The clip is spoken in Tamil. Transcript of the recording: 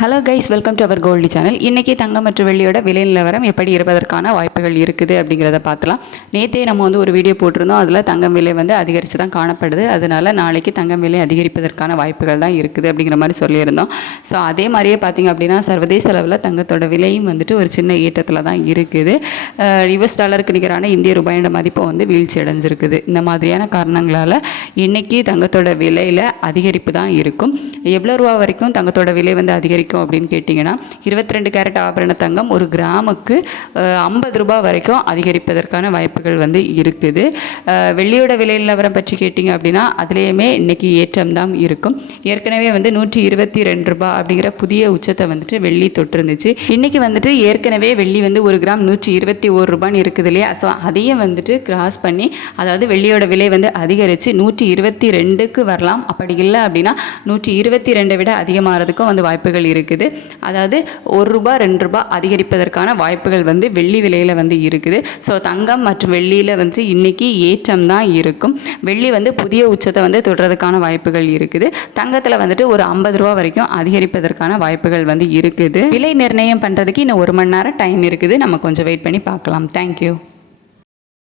Hello guys, welcome to our gold channel. இன்றைக்கி தங்கம் மற்றும் வெள்ளியோட விலை நிலவரம் எப்படி இருப்பதற்கான வாய்ப்புகள் இருக்குது அப்படிங்கிறத பார்க்கலாம். நேற்றே நம்ம ஒரு வீடியோ போட்டிருந்தோம். அதில் தங்கம் விலை அதிகரித்து தான் காணப்படுது. அதனால் நாளைக்கு தங்கம் விலை அதிகரிப்பதற்கான வாய்ப்புகள் தான் இருக்குது அப்படிங்கிற மாதிரி சொல்லியிருந்தோம். ஸோ அதே மாதிரியே பார்த்திங்க அப்படின்னா சர்வதேச அளவில் தங்கத்தோட விலையும் ஒரு சின்ன ஏற்றத்தில் தான் இருக்குது. யுஎஸ் டாலருக்கு நிகரான இந்திய ரூபாயோட மதிப்பு வீழ்ச்சி அடைஞ்சிருக்குது. இந்த மாதிரியான காரணங்களால் இன்றைக்கி தங்கத்தோட விலையில் அதிகரிப்பு தான் இருக்கும். எவ்வளோ ரூபா வரைக்கும் தங்கத்தோட விலை அதிகரிக்கும் அப்படின்னு கேட்டிங்கன்னா 22 கேரட் ஆபரண தங்கம் ஒரு கிராமுக்கு 50 ரூபாய் வரைக்கும் அதிகரிப்பதற்கான வாய்ப்புகள் இருக்குது. வெள்ளியோட விலை நிலவரம் பற்றி கேட்டிங்க அப்படின்னா அதுலேயுமே இன்றைக்கி ஏற்றம் தான் இருக்கும். ஏற்கனவே 122 ரூபாய் அப்படிங்கிற புதிய உச்சத்தை வெள்ளி தொட்டிருந்துச்சு. இன்றைக்கி ஏற்கனவே வெள்ளி ஒரு கிராம் 121 ரூபான்னு இருக்குது இல்லையா. ஸோ அதையும் கிராஸ் பண்ணி, அதாவது வெள்ளியோட விலை அதிகரித்து 122க்கு வரலாம். அப்படி இல்லை அப்படின்னா 122 விட அதிகமாகிறதுக்கும் வாய்ப்புகள் இருக்குது. அதாவது 1 ரூபாய் 2 ரூபாய் அதிகரிப்பதற்கான வாய்ப்புகள் வெள்ளி விலையில் இருக்குது. ஸோ தங்கம் மற்றும் வெள்ளியில் இன்னைக்கு ஏற்றம் தான் இருக்கும். வெள்ளி புதிய உச்சத்தை தொடுறதுக்கான வாய்ப்புகள் இருக்குது. தங்கத்தில் ஒரு 50 ரூபா வரைக்கும் அதிகரிப்பதற்கான வாய்ப்புகள் இருக்குது. விலை நிர்ணயம் பண்ணுறதுக்கு இன்னும் 1 மணி நேரம் டைம் இருக்குது. நம்ம கொஞ்சம் வெயிட் பண்ணி பார்க்கலாம். தேங்க்யூ.